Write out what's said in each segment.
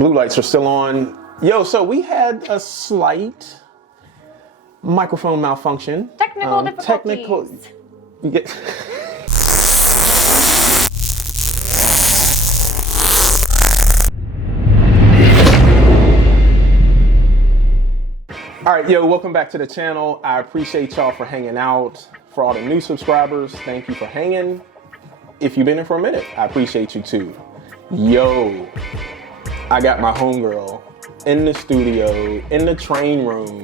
Blue lights are still on. Yo, so we had a slight microphone malfunction. Technical difficulties. Yeah. All right, yo, welcome back to the channel. I appreciate y'all for hanging out. For all the new subscribers, thank you for hanging. If you've been here for a minute, I appreciate you too. Yo, I got my homegirl in the studio, in the train room,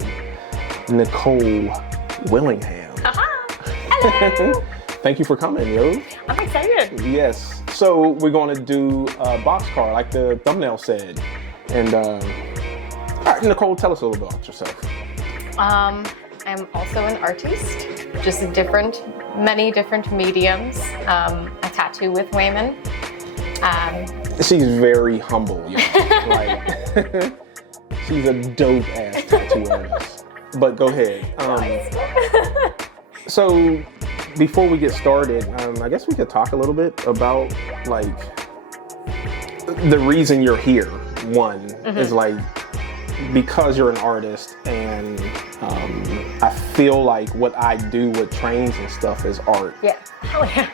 Nicole Willingham. Hello. Thank you for coming, yo. I'm excited. Yes. So we're going to do a boxcar, like the thumbnail said. And all right, Nicole, tell us a little bit about yourself. I'm also an artist, just many different mediums. A tattoo with Wayman. She's very humble, yo. Like, she's a dope ass tattoo artist. But go ahead. So before we get started, I guess we could talk a little bit about like the reason you're here. One is like because you're an artist, and I feel like what I do with trains and stuff is art. Yeah. Hell yeah.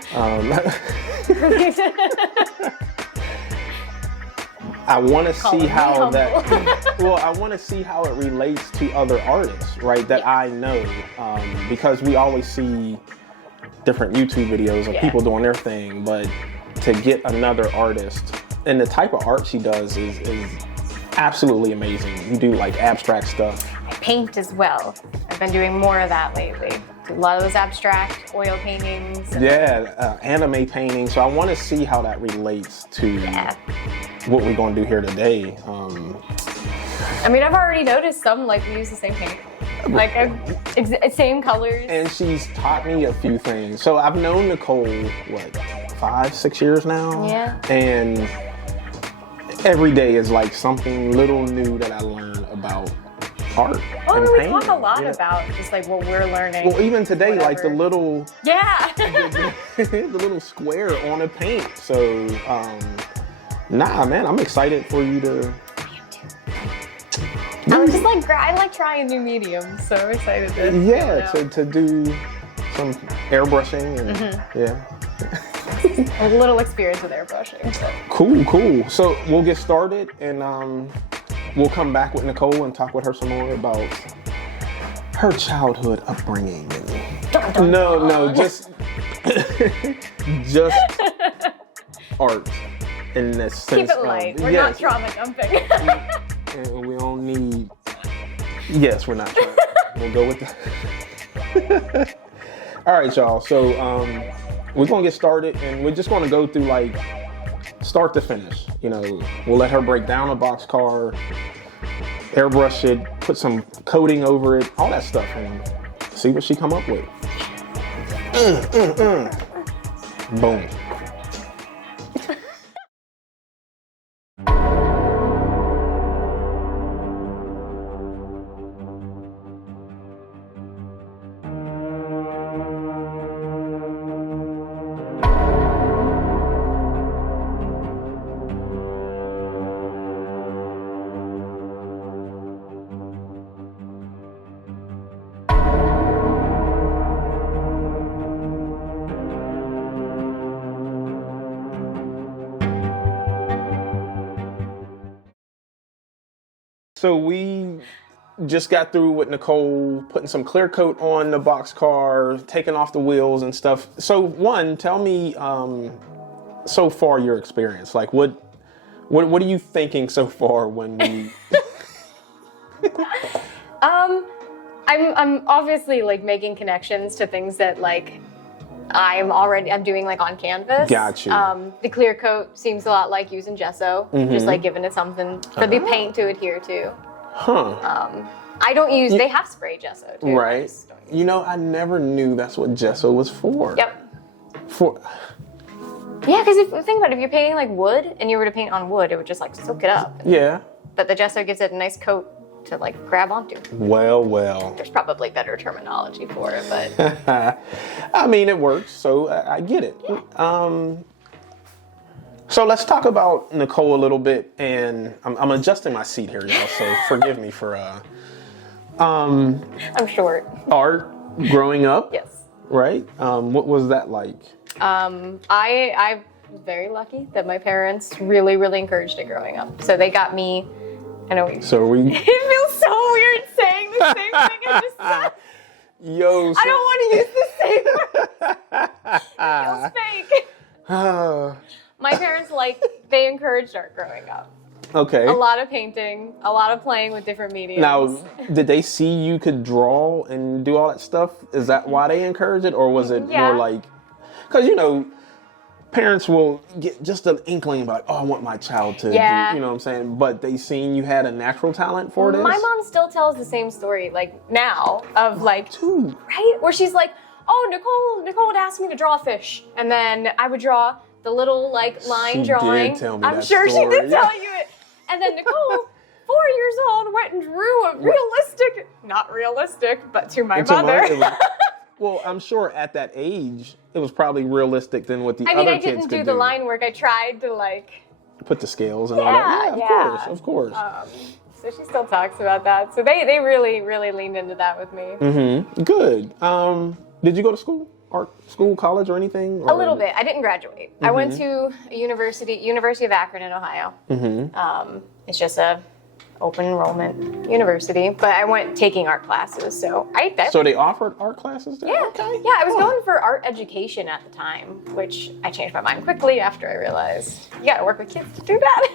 I want to see how that. Well, I want to see how it relates to other artists, right? That I know, because we always see different YouTube videos of people doing their thing, but to get another artist and the type of art she does is absolutely amazing. You do like abstract stuff. I paint as well. I've been doing more of that lately. A lot of those abstract oil paintings. Yeah, anime painting. So I want to see how that relates to what we're going to do here today. I mean, I've already noticed some, like we use the same paint. Like, same colors. And she's taught me a few things. So I've known Nicole, what, 5-6 years now? Yeah. And every day is like something little new that I learn about art. Oh, and we painting. talk a lot about just like what we're learning. Well, even today, like the little the little square on a paint. So, nah, man, I'm excited for you to. I'm just like I like trying new mediums, so I'm excited to to do some airbrushing and a little experience with airbrushing. So. Cool. So we'll get started, and we'll come back with Nicole and talk with her some more about her childhood upbringing. No, just art in this sense. Keep it light. We're not trauma dumping. And we don't need. Yes, we're not trying. We'll go with that. All right, y'all. So we're gonna get started, and we're just gonna go through like start to finish. You know, we'll let her break down a boxcar, airbrush it, put some coating over it, all that stuff, and see what she come up with. Boom. So we just got through with Nicole putting some clear coat on the boxcar, taking off the wheels and stuff. So one, tell me so far your experience. Like what are you thinking so far when we? I'm obviously like making connections to things that like I'm doing like on canvas. Got you. The clear coat seems a lot like using gesso, just like giving it something for the paint to adhere to. I don't use, they have spray gesso too. Right. You know, I never knew that's what gesso was for. Yep. Yeah, because if think about it, if you're painting like wood and you were to paint on wood, it would just like soak it up. Yeah. But the gesso gives it a nice coat to like grab onto. Well. There's probably better terminology for it, but. I mean, it works, so I get it. Yeah. So let's talk about Nicole a little bit, and I'm adjusting my seat here, y'all. So forgive me for I'm short. art growing up. Yes. Right. What was that like? I was very lucky that my parents really, really encouraged it growing up. So they got me. I know. So we. It feels so weird saying the same thing I just said. Yo. So... I don't want to use the same word. It feels fake. My parents they encouraged art growing up. Okay. A lot of painting, a lot of playing with different mediums. Now, did they see you could draw and do all that stuff? Is that why they encouraged it, or was it more like, because parents will get just an inkling about, oh, I want my child to do, you know what I'm saying? But they seen you had a natural talent for this? My mom still tells the same story, now, of too. Right? Where she's like, oh, Nicole would ask me to draw a fish. And then I would draw the little line drawing. Did tell me I'm that sure story. she did tell you it. And then Nicole, 4 years old, went and drew a realistic, not realistic, but to my mother. Well, I'm sure at that age, it was probably realistic than what the other kids could do. I didn't do the line work. I tried to put the scales and all that. Yeah, of course. So she still talks about that. So they really, really leaned into that with me. Mm-hmm. Good. Did you go to school? Art school, college, or anything? Or? A little bit. I didn't graduate. I went to a University of Akron in Ohio. Mm-hmm. It's just a open enrollment university, but I went taking art classes. So So they offered art classes there? Yeah. Okay. Yeah, I was going for art education at the time, which I changed my mind quickly after I realized you got to work with kids to do that.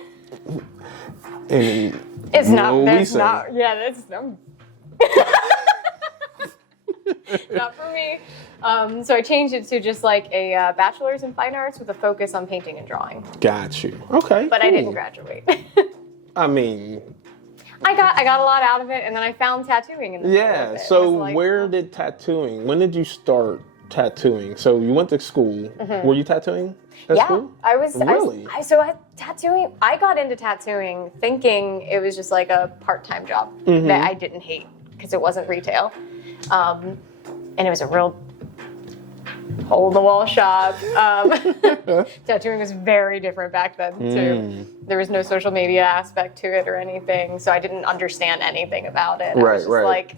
And it's not. no, That's not. Yeah, that's no. Not for me. So I changed it to just a bachelor's in fine arts with a focus on painting and drawing. Got you. Okay. But cool. I didn't graduate. I mean, I got a lot out of it, and then I found tattooing in the middle of it. So when did you start tattooing? So you went to school. Were you tattooing at school? I was. Really? Tattooing. I got into tattooing thinking it was just a part-time job that I didn't hate because it wasn't retail, and it was a real hole-in-the-wall shop. Tattooing was very different back then too. There was no social media aspect to it or anything, so I didn't understand anything about it. I was just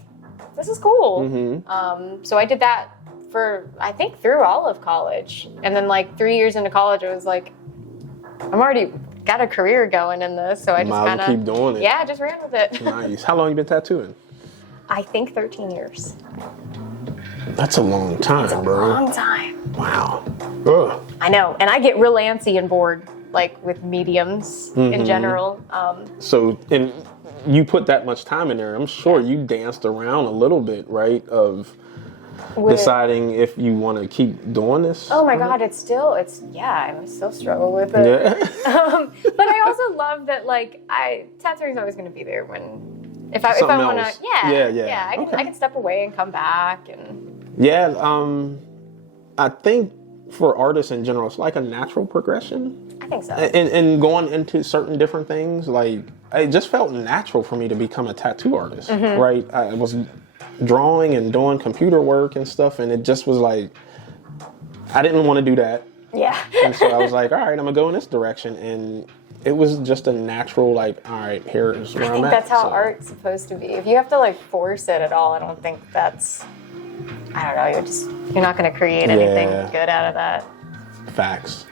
this is cool. So I did that for I think through all of college, and then 3 years into college, I was like, I'm already got a career going in this, so I just kind of keep doing it. Yeah, I just ran with it. Nice. How long you been tattooing? I think 13 years. That's a long time, bro. Long time. Wow. Ugh. I know, and I get real antsy and bored, with mediums in general. And you put that much time in there. I'm sure you danced around a little bit, right? Of deciding if you want to keep doing this. Oh my God, I still struggle with it. Yeah. But I also love that, tattooing is always going to be there if I want to. Yeah. I can step away and come back and. Yeah, I think for artists in general, it's like a natural progression. I think so. And going into certain different things, it just felt natural for me to become a tattoo artist, right? I was drawing and doing computer work and stuff, and it just was I didn't want to do that. Yeah. And so I was like, all right, I'm going to go in this direction. And it was just a natural, all right, here's where I'm at. I think that's how art's supposed to be. If you have to, force it at all, I don't think that's... I don't know, you're not going to create anything good out of that. Facts.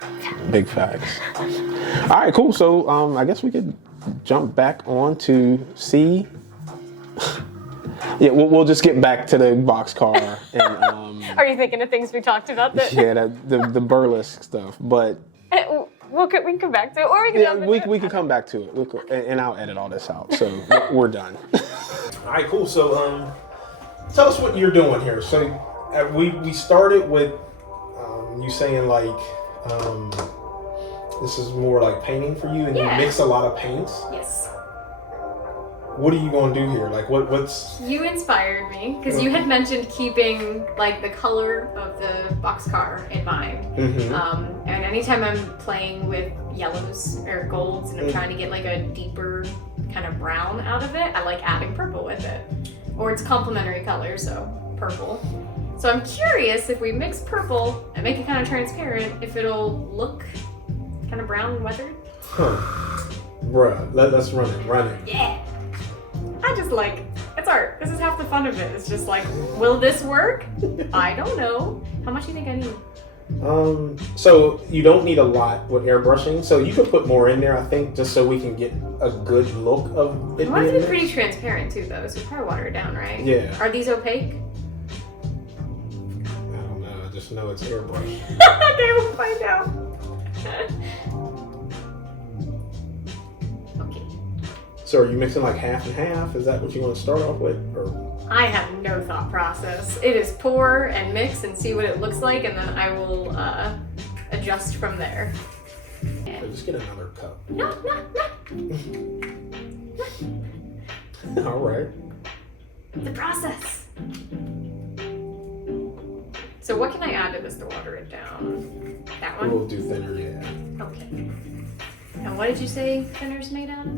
Big facts. All right, cool. So I guess we could jump back on to C. Yeah, we'll just get back to the boxcar. And, are you thinking of things we talked about? Yeah, the burlesque stuff. But we can come back to it, or we can we can come back to it. And I'll edit all this out. So we're done. All right, cool. So tell us what you're doing here. So we started with you saying this is more like painting for you, and you mix a lot of paints. Yes. What are you going to do here? What's... You inspired me, because you had mentioned keeping, the color of the boxcar in mind. And anytime I'm playing with yellows or golds and I'm trying to get, a deeper kind of brown out of it, I like adding purple with it. Or it's complementary color, so purple. So I'm curious if we mix purple and make it kind of transparent, if it'll look kind of brown and weathered. Huh. Bruh, let's run it. Yeah. I just like, it's art. This is half the fun of it. It's just like, will this work? I don't know. How much do you think I need? So you don't need a lot with airbrushing. So you could put more in there, I think, just so we can get a good look of it. I want it to be pretty transparent too, though, so probably water it down, right? Yeah. Are these opaque? I don't know. I just know it's airbrush. Okay, we'll find out. Okay. So are you mixing like half and half? Is that what you want to start off with? Or? I have no thought process. It is pour and mix and see what it looks like, and then I will adjust from there. So just get another cup. No. All right. The process. So what can I add to this to water it down? That one? We'll do thinner, yeah. Okay. And what did you say thinner's made out of?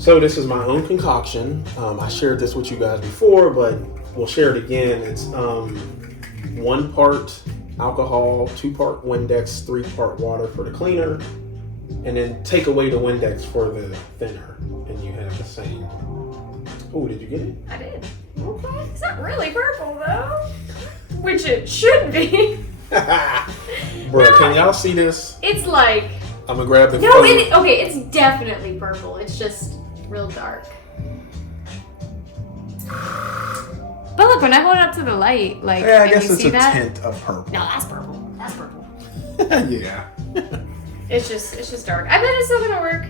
So this is my own concoction. I shared this with you guys before, but we'll share it again. It's 1 part alcohol, 2 part Windex, 3 part water for the cleaner, and then take away the Windex for the thinner, and you have the same. Oh, did you get it? I did. Okay. It's not really purple though, which it should be. Bro, No, can y'all see this? It's like, I'm gonna grab the no, phone. okay, it's definitely purple. It's just real dark. But look, when I hold it up to the light, like, Yeah, I and guess you it's see a that? tint of purple. No, that's purple. That's purple. Yeah. It's just dark. I bet it's still gonna work.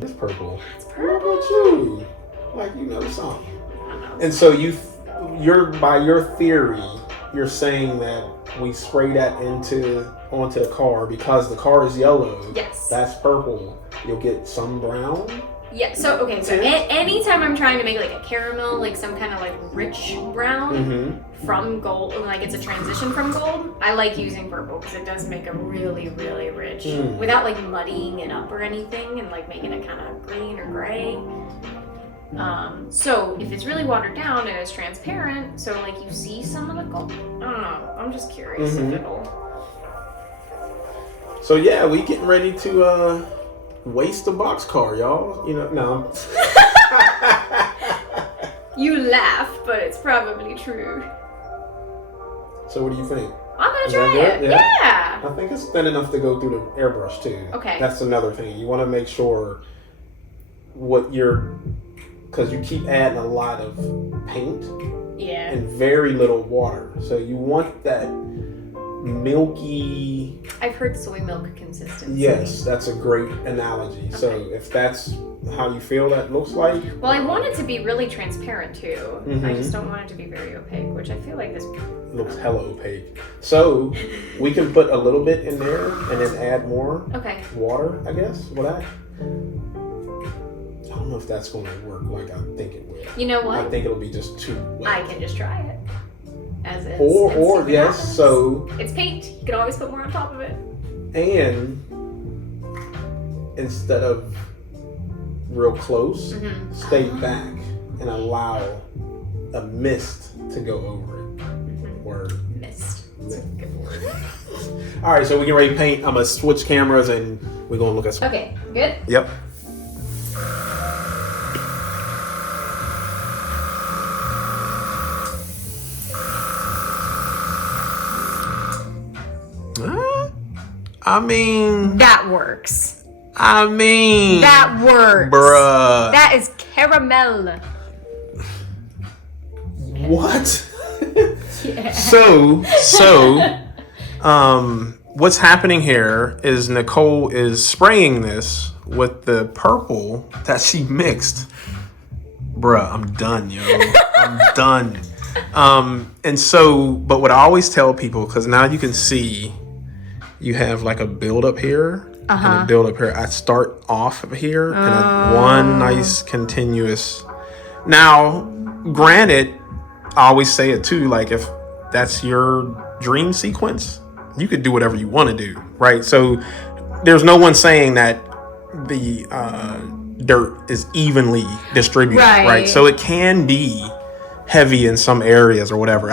It's purple. It's What purple. about you? Like you know something. I don't know. And so you're by your theory, you're saying that we spray that onto the car because the car is yellow. Yes. That's purple. You'll get some brown. Yeah, so okay, so anytime I'm trying to make like a caramel, like some kind of like rich brown from gold, like it's a transition from gold, I like using purple because it does make a really, really rich, without like muddying it up or anything and like making it kind of green or gray. So if it's really watered down and it's transparent, so like you see some of the gold, I don't know, I'm just curious if it'll... So yeah, we getting ready to waste a boxcar, y'all. You know, no. You laugh, but it's probably true. So what do you think? I'm gonna Is try that it. good? Yeah. I think it's thin enough to go through the airbrush too. Okay. That's another thing. You want to make sure because you keep adding a lot of paint Yeah. and very little water. So you want that milky. I've heard soy milk consistency. Yes, that's a great analogy. Okay. So if that's how you feel that looks like. Well, I want it to be really transparent too. I just don't want it to be very opaque, which I feel like this looks hella opaque. So we can put a little bit in there and then add more water, I guess. I don't know if that's going to work like I think it will. You know what? I think it'll be just too wet. I can just try it as is. Or yes, happens. So it's paint. You can always put more on top of it. And instead of real close, stay back and allow a mist to go over it. Word. Mist. That's a good word. All right, so we can ready to paint. I'm gonna switch cameras and we're gonna look at some. Okay, good. Yep. I mean... That works. That works. Bruh. That is caramel. What? Yeah. So, what's happening here is Nicole is spraying this with the purple that she mixed. Bruh, I'm done, yo. I'm done. And so, but what I always tell people, because now you can see you have like a build up here and a build up here. I start off of here and one nice continuous. Now, granted, I always say it too, like if that's your dream sequence, you could do whatever you want to do, right? So there's no one saying that the dirt is evenly distributed, right? So it can be heavy in some areas or whatever.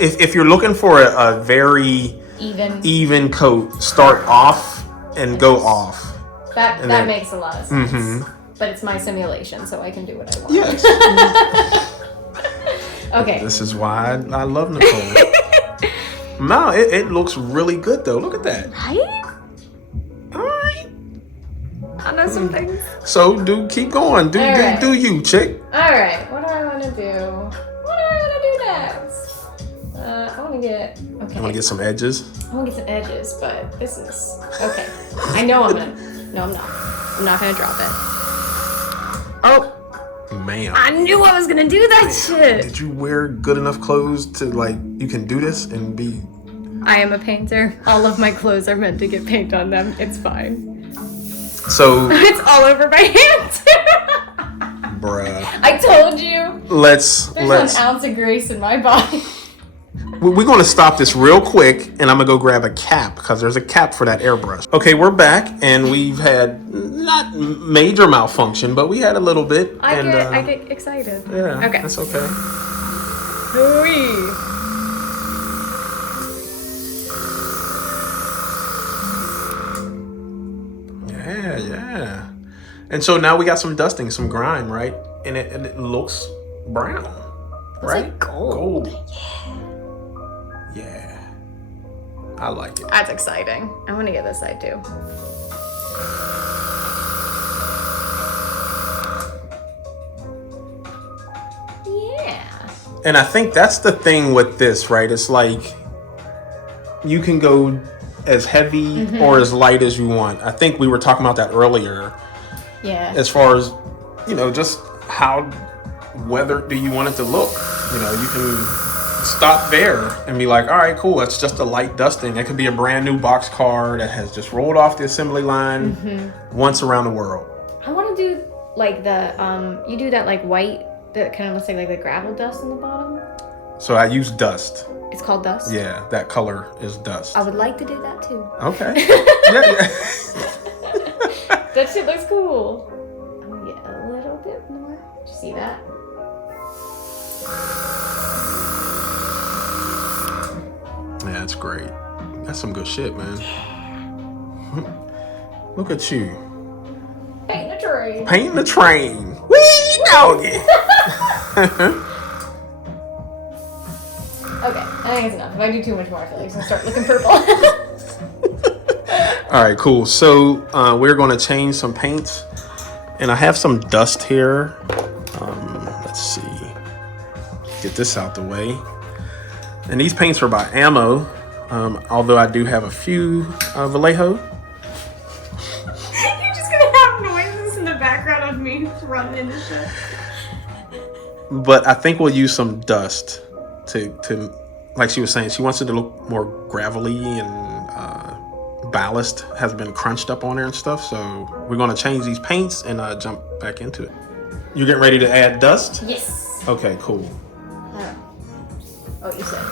If you're looking for a very even coat. Start off and go off. That makes a lot of sense. But it's my simulation, so I can do what I want. Yes. Okay. This is why I love Nicole. No, it looks really good though. Look at that. Right? Alright. I know some things. So keep going. Do you, chick. Alright, what do I want to do? What do I want to do next? I want to get... Okay. I want to get some edges. I want to get some edges, but this is... Okay. I know I'm going to... No, I'm not. I'm not going to drop it. Oh! Man. I knew I was going to do that shit! Did you wear good enough clothes to, like, you can do this and be... I am a painter. All of my clothes are meant to get paint on them. It's fine. So... It's all over my hands. Bruh. I told you. There's an ounce of grace in my body. We're going to stop this real quick, and I'm going to go grab a cap, because there's a cap for that airbrush. Okay, we're back, and we've had not major malfunction, but we had a little bit. I get excited. Yeah, okay. That's okay. Ooh-wee. Yeah. And so now we got some dusting, some grime, right? And it looks brown, right? Like gold. Yeah. I like it. That's exciting. I want to get this side too. Yeah. And I think that's the thing with this, right? It's like you can go as heavy or as light as you want. I think we were talking about that earlier. Yeah. As far as, just whether do you want it to look? You can stop there and be like, all right, cool. It's just a light dusting. It could be a brand new box car that has just rolled off the assembly line once around the world. I want to do like the, you do that like white, that kind of looks like the gravel dust on the bottom. So I use dust. It's called dust? Yeah, that color is dust. I would like to do that too. Okay. Yeah. That shit looks cool. I'm gonna get a little bit more. Did you see that? Yeah, that's great. That's some good shit, man. Look at you. Painting a train. Painting the train. Wee doggy. Okay, I think it's enough. If I do too much more, I feel like it's gonna start looking purple. All right, cool. So we're going to change some paints, and I have some dust here. Let's see. Get this out the way. And these paints are by Ammo, although I do have a few Vallejo. You're just gonna have noises in the background of me running into shit. But I think we'll use some dust to like she was saying, she wants it to look more gravelly, and ballast has been crunched up on there and stuff. So we're going to change these paints and jump back into it. You getting ready to add dust? Yes. Okay, cool. Oh, you said.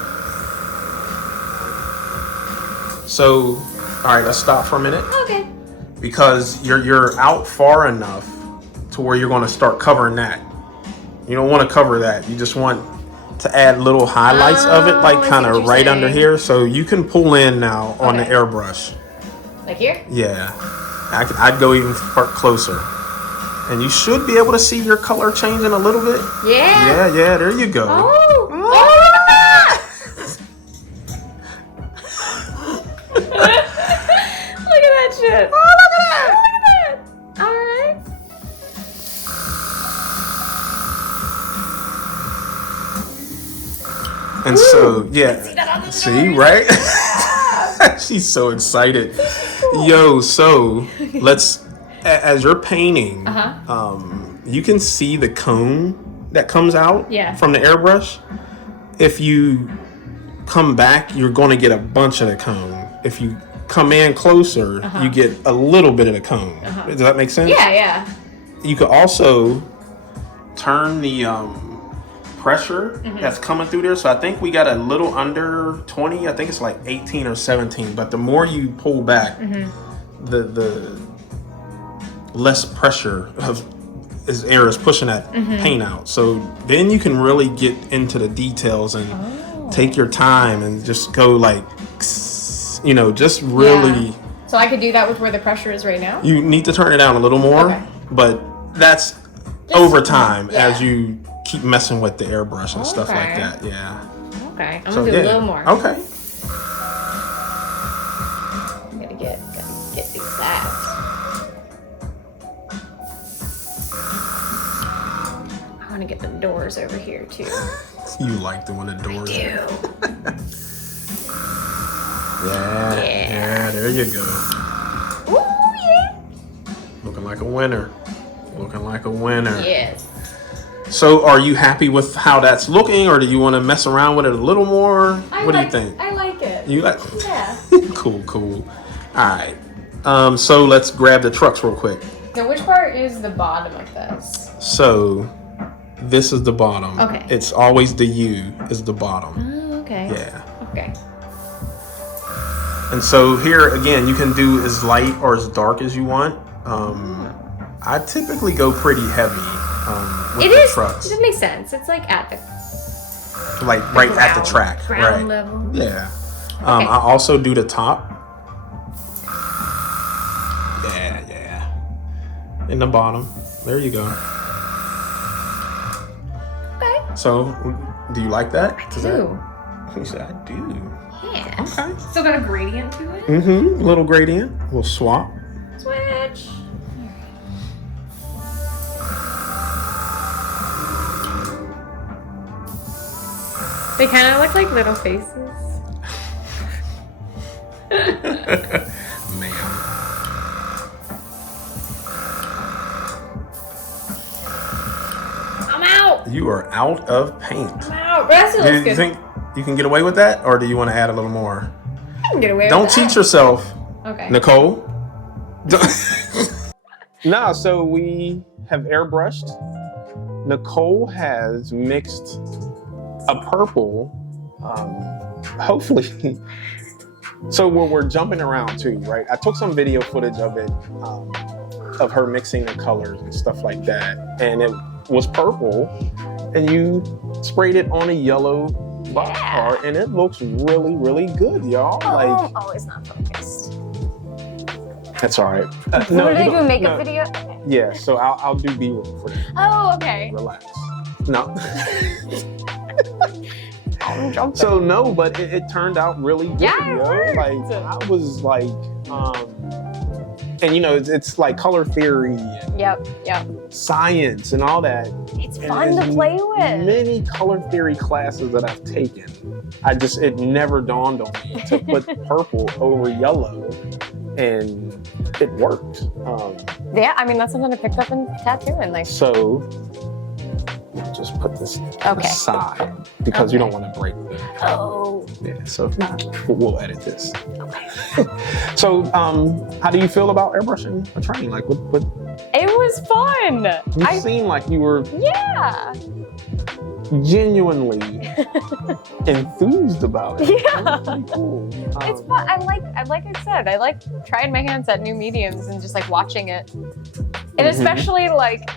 So, all right, let's stop for a minute. Okay. Because you're out far enough to where you're going to start covering that. You don't want to cover that. You just want to add little highlights of it, like kind of right under here. So you can pull in now on the airbrush. Like here? Yeah. I'd go even closer. And you should be able to see your color changing a little bit. Yeah. Yeah, there you go. Oh! Look at that shit. Oh, look at that. Look at that. All right. And so, yeah. See, right? She's so excited. Yo, so let's, as you're painting, you can see the cone that comes out from the airbrush. If you come back, you're going to get a bunch of the cone. If you come in closer, you get a little bit of the cone. Does that make sense? Yeah. You could also turn the pressure that's coming through there. So I think we got a little under 20. I think it's like 18 or 17. But the more you pull back, the less pressure air is pushing that paint out. So then you can really get into the details and take your time and just go like you know, just really. Yeah. So I could do that with where the pressure is right now? You need to turn it down a little more, but that's just over time as you keep messing with the airbrush and stuff like that. Yeah. Okay. I'm going to do a little more. Okay. I'm going to get these sides. I want to get the doors over here too. You like doing the doors? I do. Yeah, there you go. Ooh, yeah. Looking like a winner. Looking like a winner. Yes. So are you happy with how that's looking, or do you want to mess around with it a little more? What do you think? I like it. You like? Yeah. Cool. All right. So let's grab the trucks real quick. Now, which part is the bottom of this? So this is the bottom. Okay. It's always the U is the bottom. Oh, okay. Yeah. Okay. And so here again, you can do as light or as dark as you want. I typically go pretty heavy with the trucks. It makes sense. It's like at the right at the track. Ground level. Yeah. I also do the top. Yeah. In the bottom. There you go. Okay. So, do you like that? I do. You said I do. Yeah. Okay. Still got a gradient to it? Mm-hmm. A little gradient. We'll swap. Switch. They kind of look like little faces. Ma'am. I'm out. You are out of paint. I'm out. That still looks good. You think you can get away with that, or do you want to add a little more? I can get away with Don't that. cheat yourself. Okay. Nicole. No, so we have airbrushed. Nicole has mixed a purple, hopefully. So we're jumping around too, right? I took some video footage of it, of her mixing the colors and stuff like that. And it was purple, and you sprayed it on a yellow box art, and it looks really, really good, y'all. Oh, it's not focused. That's all right. What are they doing, makeup video? Okay. Yeah, so I'll do B-roll for that. Oh, okay. Relax. No. I'm jumping. So no, but it turned out really good. Yeah, it worked. Like I was like, and you know, it's like color theory and Yep. science and all that. It's fun to play with. Many color theory classes that I've taken, it never dawned on me to put purple over yellow, and it worked. Yeah, I mean that's something I picked up in tattooing. Like so. Just put this aside because you don't want to break it. Oh. Yeah, so we'll edit this. Okay. So, how do you feel about airbrushing a train? Like, what? It was fun. You seem like you were genuinely enthused about it. Yeah. Really cool. It's fun. I like I said, I like trying my hands at new mediums and just like watching it, and especially like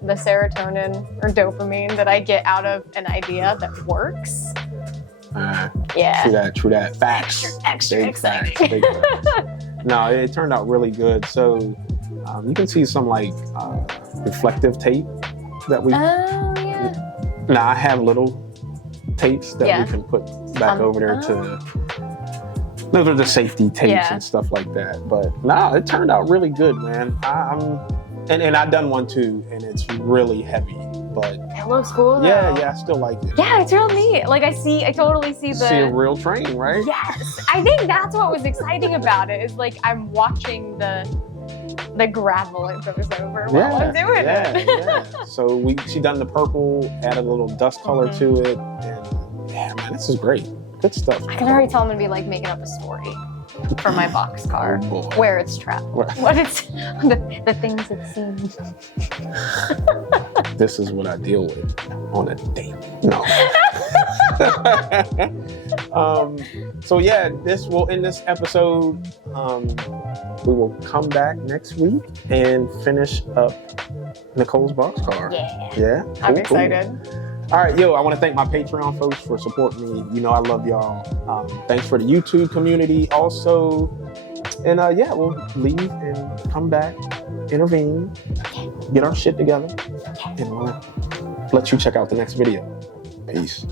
the serotonin or dopamine that I get out of an idea that works. Yeah. True that. Facts. Extra exciting. Big facts. No, it turned out really good. So you can see some like reflective tape that we. Oh yeah. Now I have little tapes that we can put back over there to. Those are the safety tapes and stuff like that. But no, it turned out really good, man. And I've done one too, and it's really heavy, but it looks cool though. Yeah, I still like it. Yeah, it's real neat. Like I totally see the. See a real train, right? Yes, I think that's what was exciting about it. Is like I'm watching the gravel it goes over while I'm doing it. Yeah. So she done the purple, added a little dust color to it, and yeah, man, this is great. Good stuff. I can already tell I'm gonna be like making up a story for my boxcar, where it's trapped, what it's, the things it's seen. This is what I deal with on a date. No. So yeah, this will end this episode. We will come back next week and finish up Nicole's boxcar. Yeah. I'm excited. All right, yo, I want to thank my Patreon folks for supporting me. You know, I love y'all. Thanks for the YouTube community also. And yeah, we'll leave and come back, intervene, get our shit together, and we'll let you check out the next video. Peace.